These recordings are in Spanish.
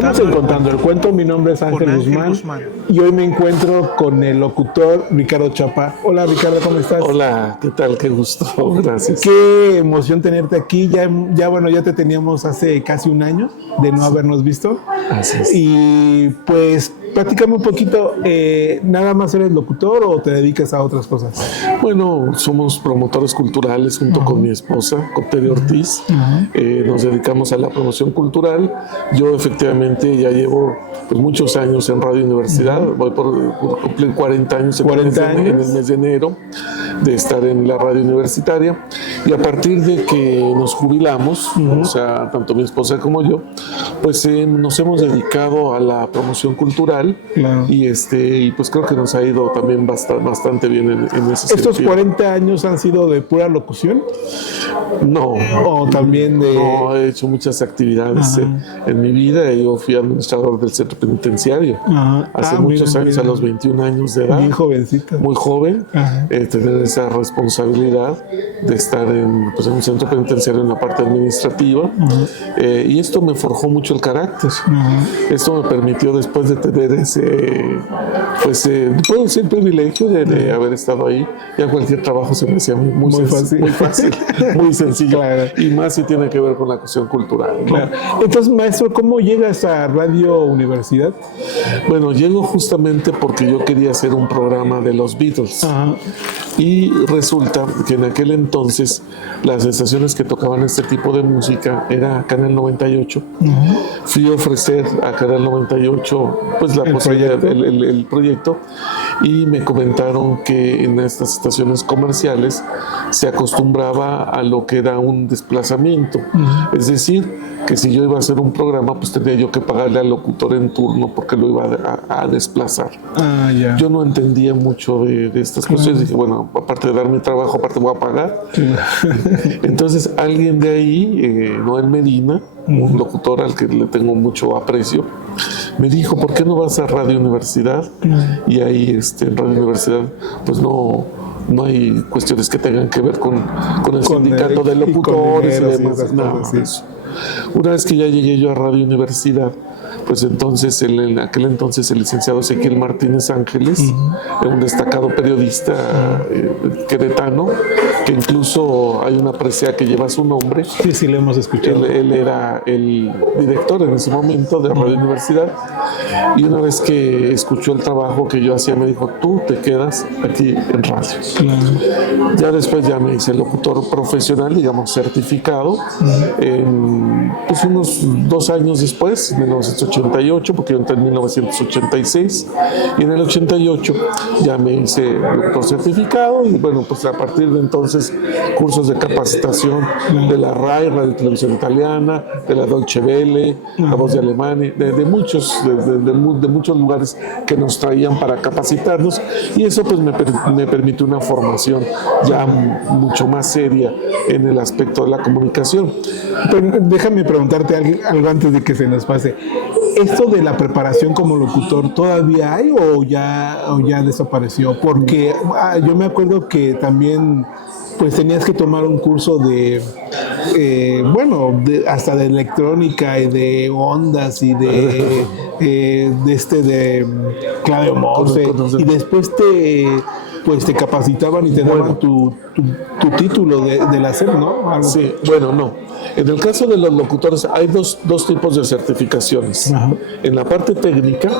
Estamos en Contando el Cuento. Mi nombre es Ángel Guzmán y hoy me encuentro con el locutor Ricardo Chapa. Hola Ricardo, ¿cómo estás? Hola, ¿qué tal? Qué gusto, gracias. Qué emoción tenerte aquí. Ya te teníamos hace casi un año de no habernos visto. Así es. Y pues platícame un poquito, ¿nada más eres locutor o te dedicas a otras cosas? Bueno, somos promotores culturales junto con mi esposa, con Teddy Ortiz. Nos dedicamos a la promoción cultural. Yo efectivamente ya llevo pues, muchos años en Radio Universidad. Voy por cumplir 40 años, en el mes de enero de estar en la radio universitaria. Y a partir de que nos jubilamos, o sea, tanto mi esposa como yo, pues nos hemos dedicado a la promoción cultural. Y pues creo que nos ha ido también bastante bien en ese sentido. ¿Estos 40 años han sido de pura locución? No. ¿O también de...? No, he hecho muchas actividades en mi vida. Yo fui administrador del centro penitenciario hace muchos años, a los 21 años de edad. Bien jovencito. Muy joven. Tener esa responsabilidad de estar en un centro penitenciario en la parte administrativa. Y esto me forjó mucho el carácter. Esto me permitió, después de tener ese, puedo decir, privilegio de haber estado ahí. Ya cualquier trabajo se me hacía muy fácil, muy sencillo. Claro. Y más si tiene que ver con la cuestión cultural, ¿no? Claro. Entonces, maestro, ¿cómo llegas a Radio Universidad? Bueno, llego justamente porque yo quería hacer un programa de los Beatles. Y resulta que en aquel entonces las estaciones que tocaban este tipo de música era Canal 98. Fui a ofrecer a Canal 98 pues la posibilidad, el proyecto, y me comentaron que en estas estaciones comerciales se acostumbraba a lo que era un desplazamiento. Es decir, que si yo iba a hacer un programa, pues tenía yo que pagarle al locutor en turno porque lo iba a desplazar. Yo no entendía mucho de estas cuestiones. Dije, bueno, aparte de dar mi trabajo, aparte voy a pagar. Entonces alguien de ahí, Noel Medina, un locutor al que le tengo mucho aprecio, me dijo, ¿por qué no vas a Radio Universidad? Y ahí en Radio Universidad pues no hay cuestiones que tengan que ver con el sindicato de locutores y demás. Nada de eso. Una vez que ya llegué yo a Radio Universidad, pues entonces, en aquel entonces, el licenciado Ezequiel Martínez Ángeles, un destacado periodista queretano, que incluso hay una presea que lleva su nombre. Sí, lo hemos escuchado. Él era el director en ese momento de Radio Universidad, y una vez que escuchó el trabajo que yo hacía, me dijo, tú te quedas aquí en radio. Ya después ya me hice locutor profesional, digamos, certificado, pues unos 2 años después, en 1988, porque yo entré en 1986, y en el 88 ya me hice locutor certificado, y bueno, pues a partir de entonces cursos de capacitación de la RAI, Radio Televisión Italiana, de la Deutsche Welle, La Voz de Alemania, de muchos lugares que nos traían para capacitarnos, y eso pues me permitió una formación ya mucho más seria en el aspecto de la comunicación. Pero déjame preguntarte algo antes de que se nos pase. ¿Esto de la preparación como locutor todavía hay o ya desapareció? Porque yo me acuerdo que también pues tenías que tomar un curso hasta de electrónica y de ondas y de clave Morse, y después te capacitaban y te daban tu título del hacer, ¿no? Sí, bueno, no. En el caso de los locutores hay dos tipos de certificaciones. En la parte técnica,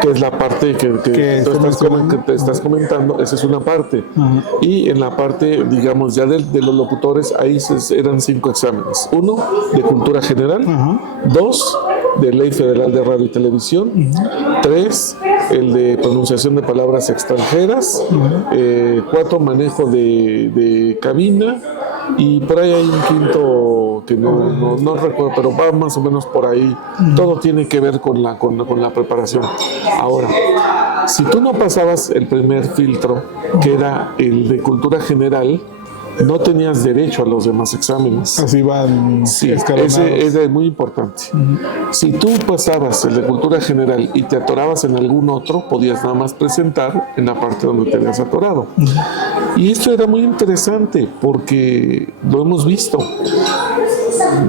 que es la parte que te estás comentando, esa es una parte. Y en la parte, digamos, ya de los locutores, ahí eran 5 exámenes. 1, de cultura general. 2, de Ley Federal de Radio y Televisión. 3, el de pronunciación de palabras extranjeras. 4, manejo de cabina. Y por ahí hay un quinto que no recuerdo, pero va más o menos por ahí. Todo tiene que ver con la preparación. Ahora, si tú no pasabas el primer filtro, que era el de cultura general, no tenías derecho a los demás exámenes. Así van escalonados. Ese es muy importante. Si tú pasabas el de cultura general y te atorabas en algún otro, podías nada más presentar en la parte donde te habías atorado. Y esto era muy interesante porque lo hemos visto.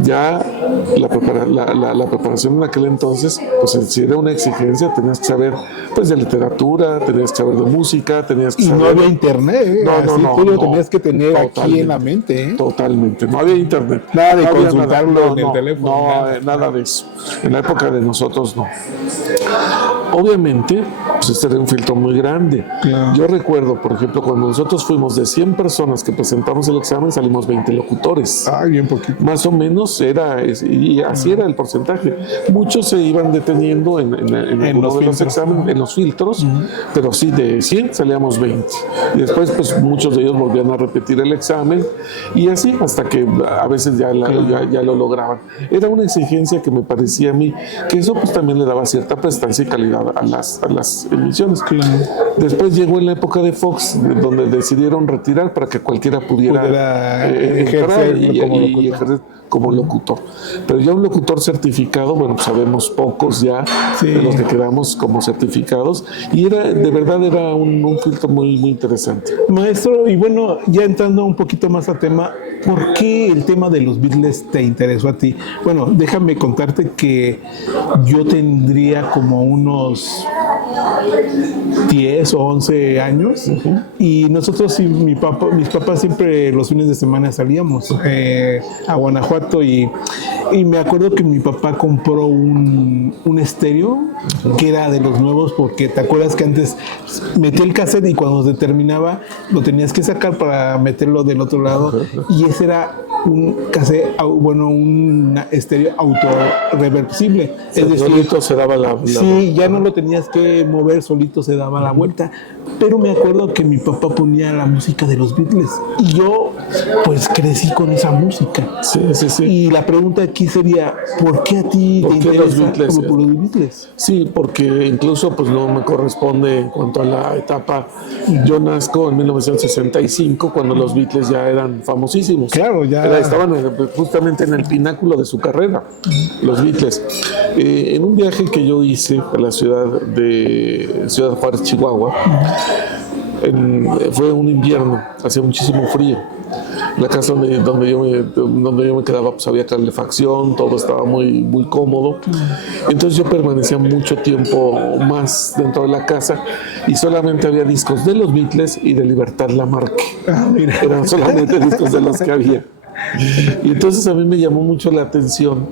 ya la preparación en aquel entonces, pues si era una exigencia, tenías que saber pues de literatura, tenías que saber de música, tenías que y saber... no había internet, tú lo tenías que tener aquí en la mente. Totalmente, no había internet. Nada de no consultarlo en el teléfono. Nada de eso. En la época de nosotros no. Obviamente, pues este era un filtro muy grande. Claro. Yo recuerdo, por ejemplo, cuando nosotros fuimos de 100 personas que presentamos el examen, salimos 20 locutores. Bien poquito. Más o menos y así era el porcentaje. Muchos se iban deteniendo en los exámenes, en los filtros, pero sí, de 100 salíamos 20. Y después, pues muchos de ellos volvían a repetir el examen y así hasta que a veces ya lo lograban. Era una exigencia que me parecía a mí que eso pues también le daba cierta prestancia y calidad a las emisiones. Claro. Después llegó en la época de Fox, donde decidieron retirar para que cualquiera pudiera ejercer y ejercer como locutor. Pero ya un locutor certificado, bueno, pues sabemos pocos ya de los que quedamos como certificados, y de verdad era un filtro muy, muy interesante. Maestro, y bueno, ya entrando un poquito más a tema, ¿por qué el tema de los Beatles te interesó a ti? Bueno, déjame contarte que yo tendría como unos 10 o 11 años, y nosotros y mis papás siempre los fines de semana salíamos a Guanajuato, y me acuerdo que mi papá compró un estéreo que era de los nuevos, porque te acuerdas que antes metía el cassette y cuando se terminaba lo tenías que sacar para meterlo del otro lado, y ese era un cassette, un estéreo autorreversible. Es decir, solito se daba la sí, ya no lo tenías que mover, solito se daba la vuelta. Pero me acuerdo que mi papá ponía la música de los Beatles y yo pues crecí con esa música. Sí. Y la pregunta aquí sería, ¿por qué a ti te interesa los Beatles, por los Beatles? Sí, porque incluso pues no me corresponde en cuanto a la etapa. Yo nazco en 1965 cuando los Beatles ya eran famosísimos. Claro, ya estaban justamente en el pináculo de su carrera, los Beatles. En un viaje que yo hice a la ciudad Juárez, Chihuahua, fue un invierno, hacía muchísimo frío. La casa donde yo me quedaba pues había calefacción, todo estaba muy, muy cómodo. Entonces yo permanecía mucho tiempo más dentro de la casa y solamente había discos de los Beatles y de Libertad Lamarque. Eran solamente discos de los que había. Y entonces a mí me llamó mucho la atención.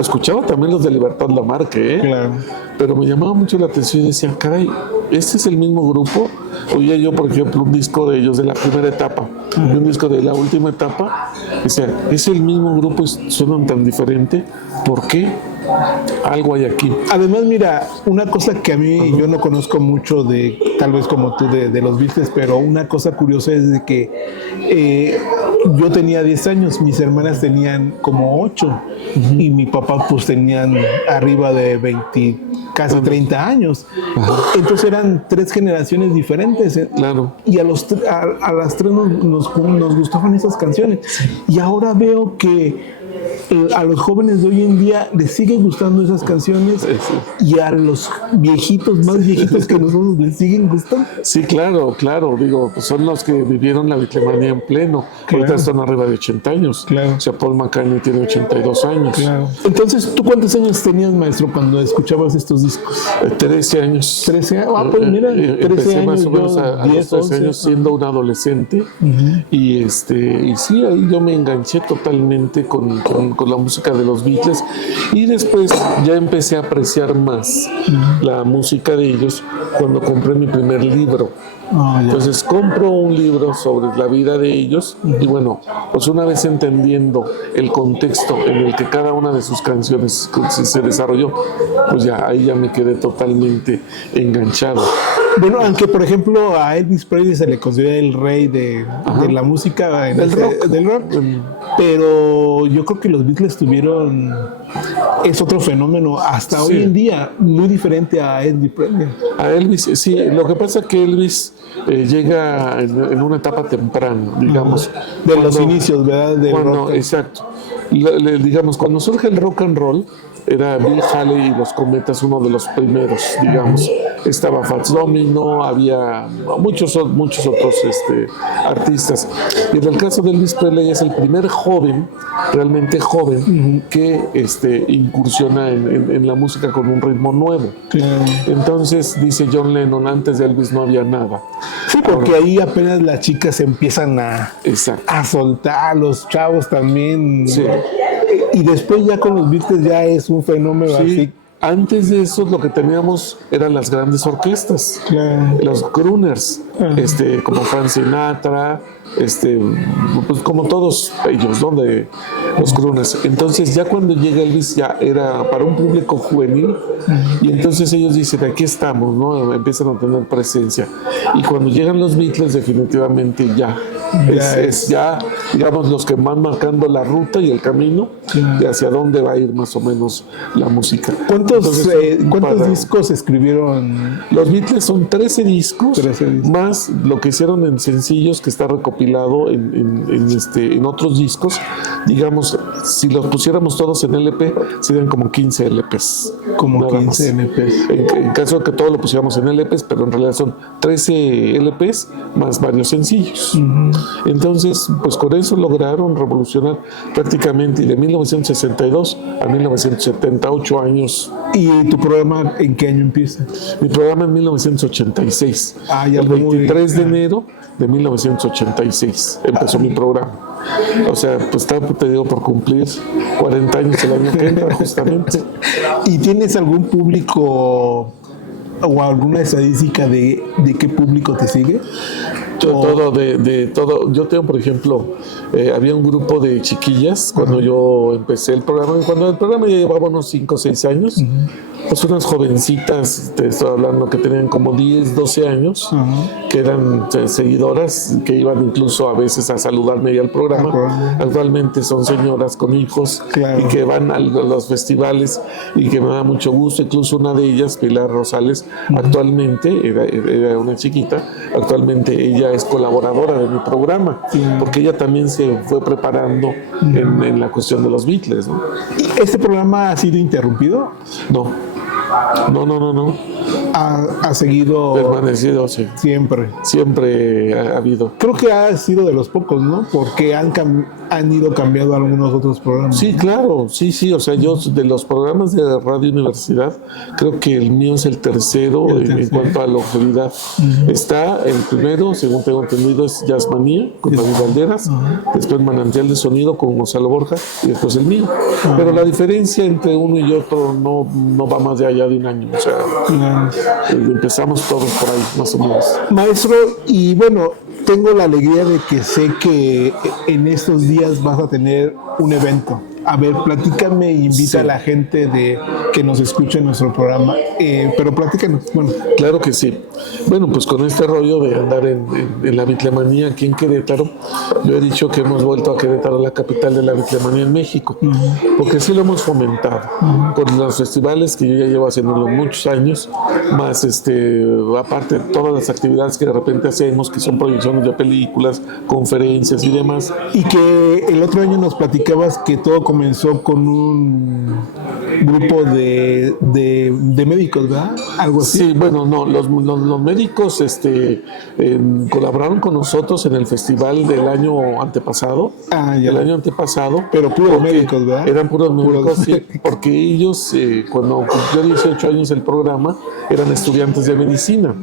Escuchaba también los de Libertad Lamarque, claro, pero me llamaba mucho la atención y decía, caray, ¿este es el mismo grupo? Oía yo, por ejemplo, un disco de ellos de la primera etapa y un disco de la última etapa. Decía, ¿es el mismo grupo y suenan tan diferente? ¿Por qué? Algo hay aquí. Además, mira, una cosa que a mí yo no conozco mucho de, tal vez como tú, de los Beatles, pero una cosa curiosa es de que yo tenía 10 años, mis hermanas tenían como 8 y mi papá pues tenían arriba de 20, casi 30 años. Entonces eran 3 generaciones diferentes. Claro. Y a las 3 nos gustaban esas canciones. Y ahora veo que a los jóvenes de hoy en día les siguen gustando esas canciones y a los viejitos, más viejitos que nosotros, les siguen gustando. Sí, claro, digo, pues son los que vivieron la Beatlemanía en pleno. Claro. Ahorita están arriba de 80 años. Claro. O sea, Paul McCartney tiene 82 años. Claro. Entonces, ¿tú cuántos años tenías, maestro, cuando escuchabas estos discos? 13 años. 13 años. Pues mira, 13 años. Más o menos a 10, los 13 años siendo un adolescente. Y sí, ahí yo me enganché totalmente con la música de los Beatles y después ya empecé a apreciar más la música de ellos cuando compré mi primer libro. Entonces compro un libro sobre la vida de ellos y bueno, pues una vez entendiendo el contexto en el que cada una de sus canciones se desarrolló, pues ya ahí ya me quedé totalmente enganchado. Bueno, aunque por ejemplo a Elvis Presley se le considera el rey de la música del rock, pero yo creo que los Beatles es otro fenómeno hasta hoy en día, muy diferente a Elvis Presley. A Elvis, sí, lo que pasa es que Elvis llega en una etapa temprana, digamos. De los inicios, ¿verdad? Exacto. Digamos, cuando surge el rock and roll, era Bill Haley y los Cometas, uno de los primeros, digamos. Estaba Fats Domino, había muchos otros artistas. Y en el caso de Elvis Presley es el primer joven, realmente joven, que incursiona en la música con un ritmo nuevo. Entonces, dice John Lennon, antes de Elvis no había nada. Sí, porque ahí apenas las chicas empiezan a soltar, los chavos también. Sí. Y después ya con los Beatles ya es un fenómeno así. Antes de eso lo que teníamos eran las grandes orquestas, los crooners, como Frank Sinatra, pues como todos ellos, ¿no? De los crooners. Entonces ya cuando llega Elvis ya era para un público juvenil y entonces ellos dicen, aquí estamos, ¿no? Empiezan a tener presencia. Y cuando llegan los Beatles definitivamente ya digamos, los que van marcando la ruta y el camino de hacia dónde va a ir más o menos la música. ¿Cuántos discos escribieron? Los Beatles son 13 discos, más lo que hicieron en sencillos que está recopilado en otros discos. Digamos, si los pusiéramos todos en LP, serían como 15 LPs. Como 15 LPs. En caso de que todo lo pusiéramos en LPs, pero en realidad son 13 LPs más varios sencillos. Entonces, pues con eso lograron revolucionar prácticamente de 1962 a 1978 años. ¿Y tu programa en qué año empieza? Mi programa en 1986. El 23 de enero de 1986 empezó mi programa. O sea, pues está, te digo, por cumplir 40 años el año que entra, justamente. ¿Y tienes algún público o alguna estadística de qué público te sigue? Todo. Yo tengo, por ejemplo, había un grupo de chiquillas cuando yo empecé el programa. Cuando el programa ya llevaba unos 5 o 6 años, pues unas jovencitas, te estoy hablando, que tenían como 10, 12 años, que eran seguidoras, que iban incluso a veces a saludarme y al programa. Actualmente son señoras con hijos y que van a los festivales y que me da mucho gusto. Incluso una de ellas, Pilar Rosales, actualmente, era una chiquita, actualmente ella es colaboradora de mi programa, porque ella también se fue preparando en la cuestión de los Beatles, ¿no? ¿Este programa ha sido interrumpido? No. Ha seguido permanecido, sí. Siempre ha habido. Creo que ha sido de los pocos, ¿no? Porque han ido cambiando algunos otros programas. Sí, claro, sí. O sea, yo de los programas de Radio Universidad, creo que el mío es el tercero en cuanto a longevidad. Está el primero, según tengo entendido, es Jazzmanía con David Valderas, después Manantial de Sonido con Gonzalo Borja y después el mío. Pero la diferencia entre uno y otro no va más de allá de un año. O sea, empezamos todos por ahí, más o menos. Maestro, y bueno, tengo la alegría de que sé que en estos días vas a tener un evento. A ver, platícame, invita a la gente que nos escuche en nuestro programa, pero platícanos. Bueno. Claro que sí. Bueno, pues con este rollo de andar en la bitlemanía aquí en Querétaro, yo he dicho que hemos vuelto a Querétaro, la capital de la bitlemanía en México, porque sí lo hemos fomentado, con los festivales que yo ya llevo haciéndolo muchos años, más aparte de todas las actividades que de repente hacemos, que son proyecciones de películas, conferencias y demás. Y que el otro año nos platicabas que todo comenzó con un grupo de médicos, ¿verdad? Algo así. Sí, bueno, no, los médicos colaboraron con nosotros en el festival del año antepasado. El año antepasado. Pero puros médicos, ¿verdad? Eran puros médicos, sí, porque ellos, cuando cumplió 18 años el programa, eran estudiantes de medicina.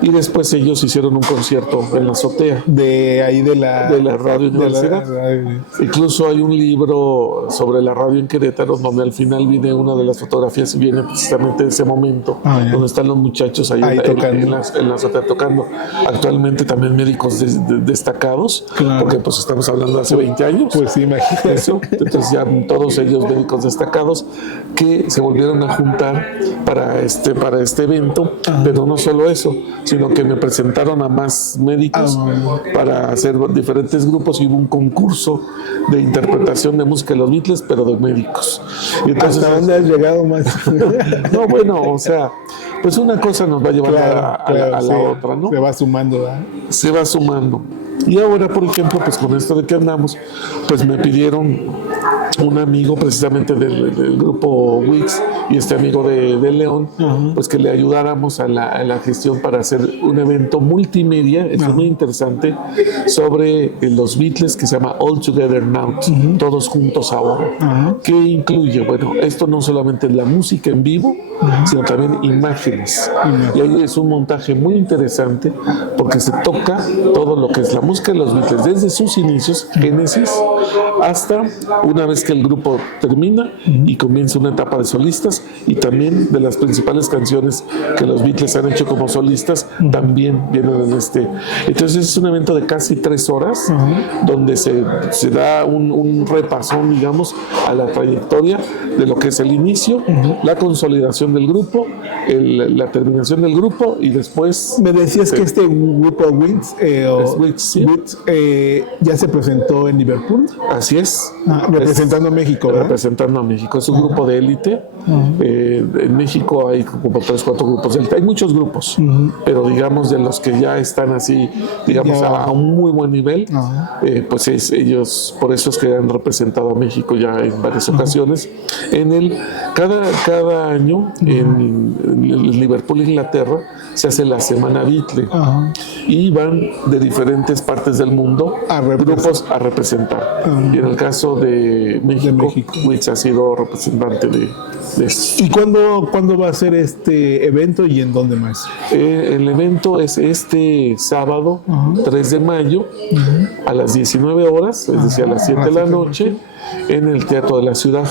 Y después ellos hicieron un concierto en la azotea. De la Radio Universidad. Incluso hay un libro sobre la radio en Querétaro, donde al final viene una de las fotografías y viene precisamente de ese momento, donde están los muchachos ahí en la azotea tocando. Actualmente también médicos destacados, porque pues estamos hablando de hace 20 años. Pues sí, imagínate eso. Entonces ya todos ellos médicos destacados que se volvieron a juntar para este evento, pero no solo eso, sino que me presentaron a más médicos para hacer diferentes grupos y hubo un concurso de interpretación de música de los Beatles, pero de médicos. Y entonces, ¿hasta dónde has llegado más? No, bueno, o sea, pues una cosa nos va llevando a la otra, ¿no? Se va sumando, ¿verdad? Se va sumando. Y ahora, por ejemplo, pues con esto de que andamos, pues me pidieron un amigo precisamente del grupo Wix y este amigo de León, pues que le ayudáramos a la gestión para hacer un evento multimedia, es muy interesante, sobre los Beatles, que se llama All Together Now, todos juntos ahora, que incluye, bueno, esto no solamente es la música en vivo, sino también imágenes. Y ahí es un montaje muy interesante porque se toca todo lo que es la música de los Beatles, desde sus inicios, Génesis, hasta una vez que el grupo termina y comienza una etapa de solistas, y también de las principales canciones que los Beatles han hecho como solistas, también vienen en este. Entonces es un evento de casi 3 horas, donde se da un repasón, digamos, a la trayectoria de lo que es el inicio, la consolidación del grupo, la terminación del grupo, y después... Me decías que este grupo Wix, sí. ya se presentó en Liverpool. Así es. Representando a México, ¿verdad? Representando a México. Es un grupo de élite. En México hay como 3, 4 grupos de élite. Hay muchos grupos, pero digamos de los que ya están así, digamos, a un muy buen nivel, pues ellos, por eso es que han representado a México ya en varias ocasiones. Cada año en Liverpool, Inglaterra, se hace la Semana Beatle, y van de diferentes partes del mundo grupos a representar. Y en el caso de México, Wix ha sido representante de eso. ¿Y cuándo va a ser este evento y en dónde más? El evento es este sábado, 3 de mayo, a las 19 horas, es decir, a las 7 de la noche, en el Teatro de la Ciudad.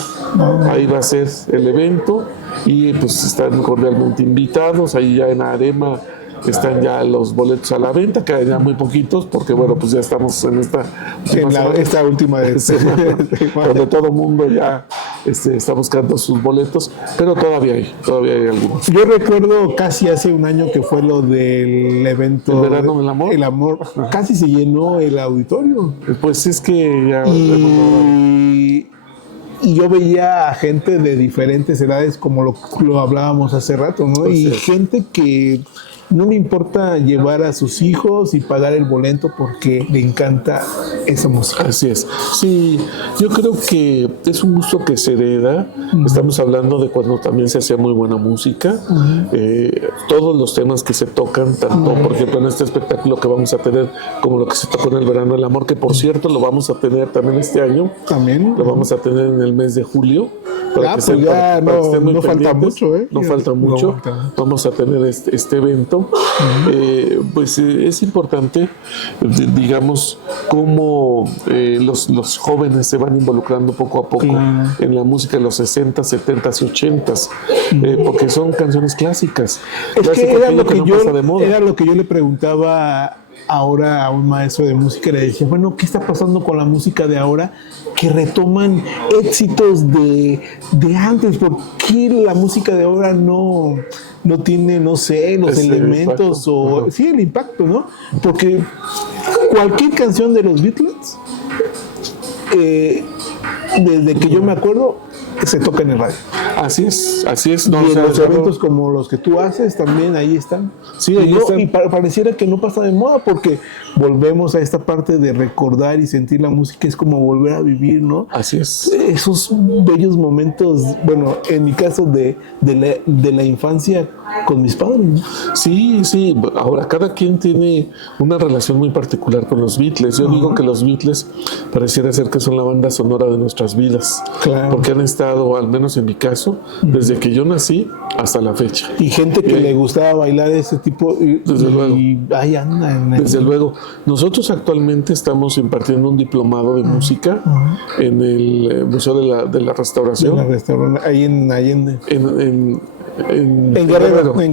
Ahí va a ser el evento y pues están cordialmente invitados. Ahí ya en Arema están ya los boletos a la venta, quedan ya muy poquitos porque bueno, pues ya estamos en esta última semana, donde todo el mundo ya está buscando sus boletos, pero todavía hay algunos. Yo recuerdo casi hace un año que fue lo del evento ¿El verano del amor? El amor, casi se llenó el auditorio. Pues es que ya... Y yo veía a gente de diferentes edades, como lo hablábamos hace rato, ¿no? Pues y gente que no le importa llevar a sus hijos y pagar el boleto porque le encanta esa música. Así es. Sí, yo creo que es un gusto que se hereda. Estamos hablando de cuando también se hacía muy buena música. Todos los temas que se tocan, tanto por ejemplo en este espectáculo que vamos a tener, como lo que se tocó en el verano del amor, que por cierto lo vamos a tener también este año. También. Lo vamos a tener en el mes de julio. Pues ya no falta mucho, ¿eh? No falta mucho. Vamos a tener este evento. Pues es importante, digamos, cómo los jóvenes se van involucrando poco a poco en la música de los 60, 70 y 80, porque son canciones clásicas. Es que era lo que yo le preguntaba ahora a un maestro de música, le decía, bueno, ¿qué está pasando con la música de ahora? Que retoman éxitos de antes. ¿Por qué la música de ahora no tiene, no sé, los elementos o sí, el impacto, ¿no? Porque cualquier canción de los Beatles, desde que yo me acuerdo, se toca en el radio. Así es. No, y los eventos como los que tú haces también ahí están. Sí, ahí están. Y pareciera que no pasa de moda porque volvemos a esta parte de recordar y sentir la música, es como volver a vivir, ¿no? Así es. Esos bellos momentos, bueno, en mi caso de la infancia con mis padres, ¿no? Sí. Ahora, cada quien tiene una relación muy particular con los Beatles. Yo digo que los Beatles pareciera ser que son la banda sonora de nuestras vidas. Claro. Porque han estado, al menos en mi caso, desde que yo nací hasta la fecha. Y gente que le gustaba bailar ese tipo, desde luego. Ahí andan. Desde luego. Nosotros actualmente estamos impartiendo un diplomado de música en el Museo de la Restauración. Ahí en Allende. En Guerrero. Muy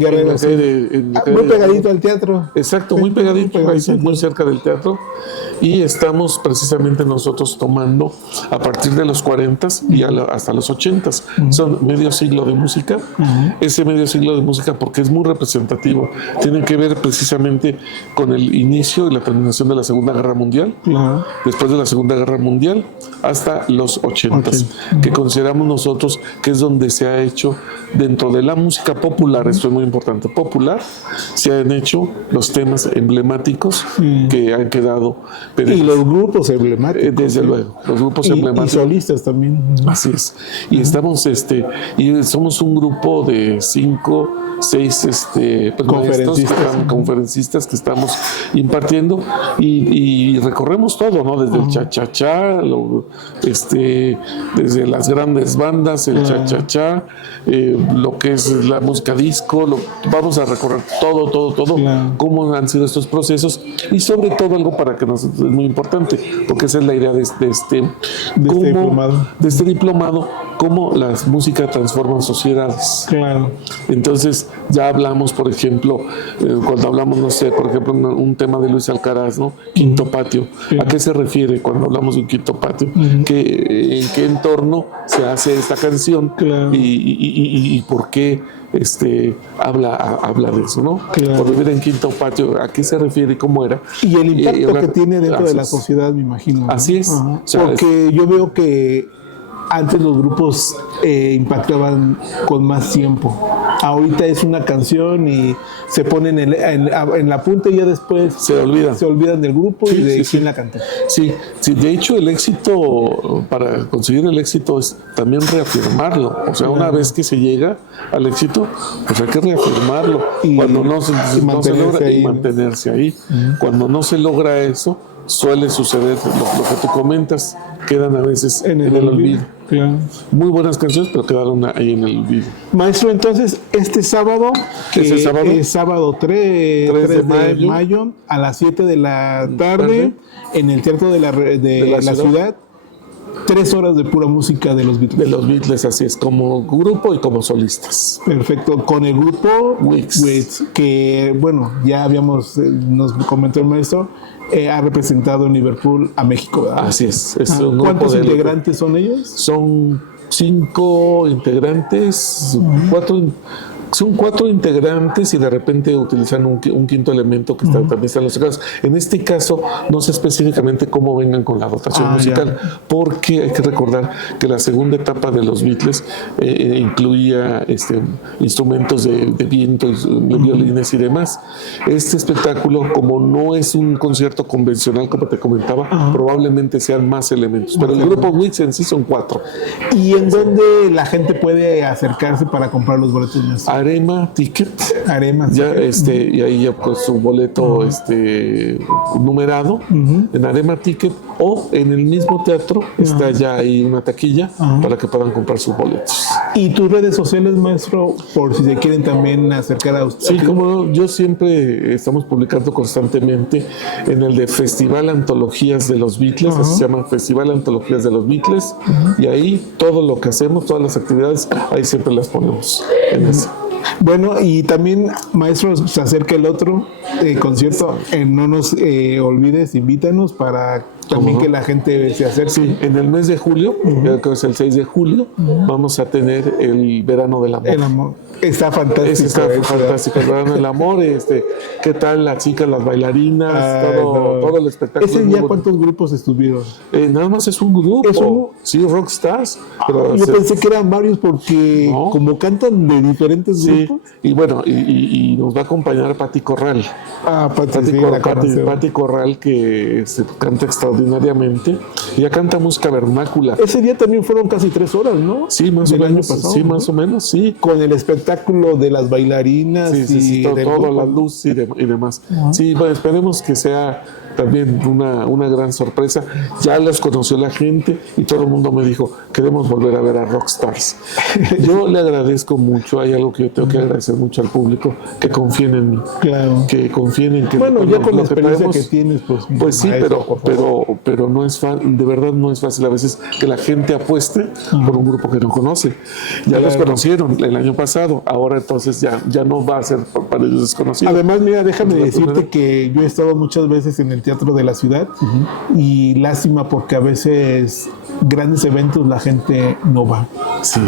pegadito al teatro. Exacto, muy pegadito, muy cerca del teatro. Y estamos precisamente nosotros tomando a partir de los 40 y hasta los 80. Son medio siglo de música. Ese medio siglo de música, porque es muy representativo, tiene que ver precisamente con el inicio y la terminación de la Segunda Guerra Mundial, después de la Segunda Guerra Mundial hasta los 80s, que consideramos nosotros que es donde se ha hecho dentro de la música popular, esto es muy importante, popular, se han hecho los temas emblemáticos que han quedado. Y los grupos emblemáticos. Desde luego, los grupos emblemáticos. Y solistas también. Así es. Y estamos, y somos un grupo de 5, 6 conferencistas que estamos impartiendo y recorremos todo, ¿no? Desde el cha-cha-cha, desde las grandes bandas, el cha-cha-cha, lo que es la música disco, vamos a recorrer todo, cómo han sido estos procesos y sobre todo algo para que es muy importante, porque esa es la idea de este diplomado, cómo la música transforma sociedades. Claro. Entonces ya hablamos, por ejemplo, cuando hablamos, no sé, por ejemplo, un tema de Luis Alcaraz, ¿no? Quinto patio. ¿A qué se refiere cuando hablamos de un quinto patio? ¿En qué entorno se hace esta canción? Claro. Y por qué habla de eso, ¿no? Claro. Por vivir en quinto patio, ¿a qué se refiere y cómo era? Y el impacto que tiene dentro de la sociedad, me imagino, ¿no? Así es. O sea, porque yo veo que antes los grupos impactaban con más tiempo. Ahorita es una canción y se ponen en la punta y ya después se olvidan del grupo y de quién la cantó. Sí, de hecho el éxito, para conseguir el éxito es también reafirmarlo. O sea, una vez que se llega al éxito, pues hay que reafirmarlo. Cuando no se logra, y mantenerse ahí. Cuando no se logra eso, suele suceder lo que tú comentas, quedan a veces en el olvido. Claro. Muy buenas canciones, pero quedaron ahí en el olvido. Maestro, entonces, este sábado, es sábado 3 de mayo, a las 7 de la tarde, en el Teatro de la Ciudad, 3 horas de pura música de los Beatles. De los Beatles, así es, como grupo y como solistas. Perfecto, con el grupo Wix, que, bueno, ya nos comentó el maestro, ha representado en Liverpool a México, ¿verdad? Así es. ¿Cuántos integrantes son ellos? Son 5 integrantes, 4. Son 4 integrantes y de repente utilizan un quinto elemento que también está en los teclados. En este caso, no sé específicamente cómo vengan con la dotación musical, porque hay que recordar que la segunda etapa de los Beatles incluía instrumentos de viento, de violines y demás. Este espectáculo, como no es un concierto convencional, como te comentaba, probablemente sean más elementos. Pero el grupo Wix en sí son 4. ¿Y en dónde la gente puede acercarse para comprar los boletos? Arema Ticket. Ya, y ahí ya con su boleto numerado en Arema Ticket, o en el mismo teatro está ya ahí una taquilla para que puedan comprar sus boletos. ¿Y tus redes sociales, maestro, por si se quieren también acercar a usted? Sí, como yo siempre estamos publicando constantemente en el de Festival Antologías de los Beatles, así se llama, Festival Antologías de los Beatles, y ahí todo lo que hacemos, todas las actividades, ahí siempre las ponemos en ese. Bueno, y también, maestro, se acerca el otro concierto. No nos olvides, invítanos para también que la gente se acerque. Sí, en el mes de julio, creo que es el 6 de julio, vamos a tener el Verano del Amor. El amor. Está fantástico. Está fantástico, el Verano del Amor. ¿Qué tal las chicas, las bailarinas? Todo el espectáculo. ¿Ese día cuántos grupos estuvieron? Nada más es un grupo. ¿Es uno? Sí, Rockstars. Pero yo pensé que eran varios porque como cantan de diferentes grupos. Y bueno, y nos va a acompañar Pati Corral. Pati Corral, que se canta extraordinariamente. Ella canta música vernácula. Ese día también fueron casi 3 horas, ¿no? Sí, más o menos. Sí, más o menos, sí. Con el espectáculo de las bailarinas y todo la luz y demás. Sí, bueno, esperemos que sea también una gran sorpresa. Ya los conoció la gente y todo el mundo me dijo, queremos volver a ver a Rockstars. Yo le agradezco mucho, hay algo que yo tengo que agradecer mucho al público, que confíen en mí. Claro. Que confíen en que... Bueno, ya con la experiencia que tienes, pues sí, maestro, pero no es fácil, de verdad no es fácil a veces que la gente apueste por un grupo que no conoce. Ya los conocieron el año pasado, ahora entonces ya no va a ser para ellos desconocido. Además, mira, déjame decirte que yo he estado muchas veces en el Teatro de la Ciudad y lástima porque a veces grandes eventos la gente no va. Sí.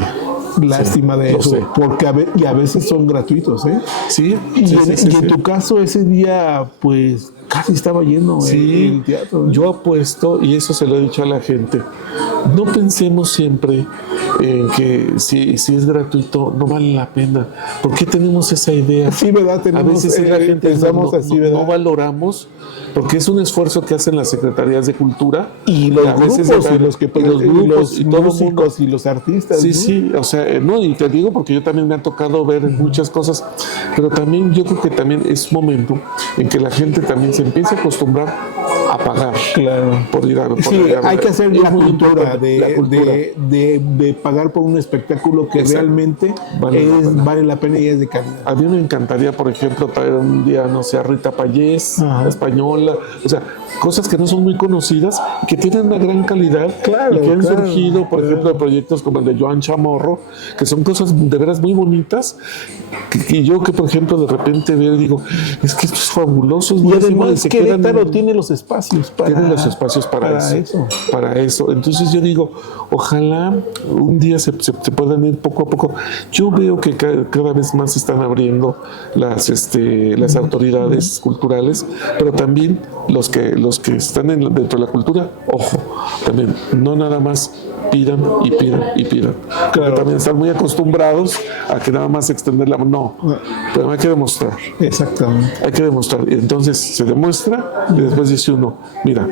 lástima de lo eso, sé. porque a veces son gratuitos, ¿eh? Sí, Y, sí, en, sí, y en tu caso ese día, pues casi estaba lleno el teatro, ¿eh? Yo apuesto, y eso se lo he dicho a la gente, no pensemos siempre en que si es gratuito no vale la pena. ¿Por qué tenemos esa idea? Sí, ¿verdad? A veces la gente pensamos así, ¿verdad? no valoramos, porque es un esfuerzo que hacen las secretarías de cultura Y los a veces grupos, de- y los que y los grupos y todo el mundo. músicos y los artistas. Sí, ¿no? sí, o sea, no, y te digo porque yo también me ha tocado ver muchas cosas, pero también yo creo que también es momento en que la gente también se empiece a acostumbrar a pagar. Claro. Por ir a Sí, hay que hacer la muy cultura, importante, la cultura. de pagar por un espectáculo que Exacto. realmente vale la pena y es de calidad. A mí me encantaría, por ejemplo, traer un día, no sé, a Rita Payés, Ajá. española, o sea, cosas que no son muy conocidas y que tienen una gran calidad. Claro, y que han claro, surgido, por ejemplo, de proyectos como el de Joan Chamorro, que son cosas de veras muy bonitas. Y yo que, por ejemplo, de repente veo y digo, es que esto es fabuloso. Es Y buenísimo, además se quedan Querétaro en- tiene los espacios tienen los espacios para eso. Para eso. Entonces yo digo, ojalá un día se puedan ir poco a poco. Yo veo que cada vez más se están abriendo las autoridades culturales, pero también los que están dentro de la cultura, ojo, también no nada más pidan y pidan y pidan. Claro. También están muy acostumbrados a que nada más extender la mano. No, pero hay que demostrar. Exactamente. Hay que demostrar. Y entonces se demuestra y después dice uno, mira,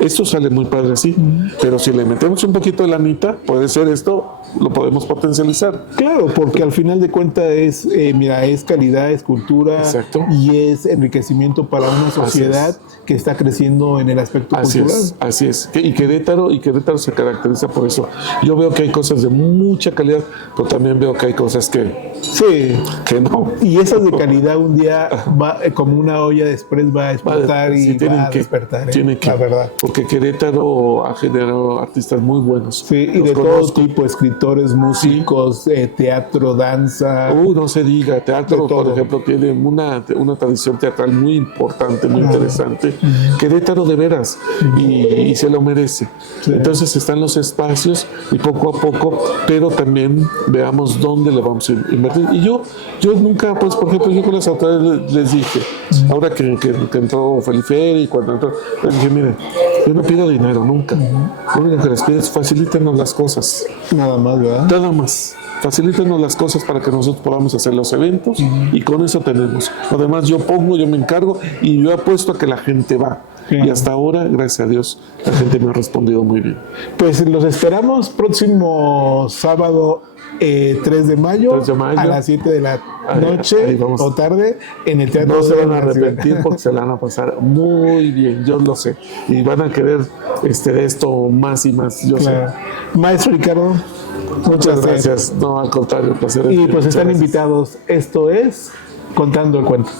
esto sale muy padre así, pero si le metemos un poquito de lanita, puede ser esto, lo podemos potencializar. Claro, porque al final de cuentas es, es calidad, es cultura. Exacto. Y es enriquecimiento para una sociedad que está creciendo en el aspecto cultural. Así es. Y Querétaro se caracteriza por eso. Yo veo que hay cosas de mucha calidad, pero también veo que hay cosas que no. Y esas de calidad un día va, como una olla después va a explotar y va a despertar. La verdad. Porque Querétaro ha generado artistas muy buenos. Sí, y de todo tipo, escritores, músicos, teatro, danza. No se diga, teatro, por ejemplo, tiene una tradición teatral muy importante, muy interesante. Querétaro de veras, y se lo merece. Sí. Entonces están los espacios y poco a poco, pero también veamos dónde le vamos a invertir. Y yo nunca, pues por ejemplo, yo con las autoridades les dije, ahora que entró Felifer y cuando entró, les dije, miren, yo no pido dinero nunca. Lo único que les pido es facilítenos las cosas. Nada más, ¿verdad? Nada más. Facilítenos las cosas para que nosotros podamos hacer los eventos y con eso tenemos. Además, yo me encargo y yo apuesto a que la gente va. Y hasta ahora, gracias a Dios, la gente me ha respondido muy bien. Pues los esperamos próximo sábado 3 de mayo a las 7 de la noche o tarde en el Teatro. No se van a arrepentir porque se la van a pasar muy bien, yo lo sé. Y van a querer de esto más y más, yo sé. Maestro Ricardo, muchas gracias. No, al contrario, placer. Y pues están invitados. Esto es Contando el Cuento.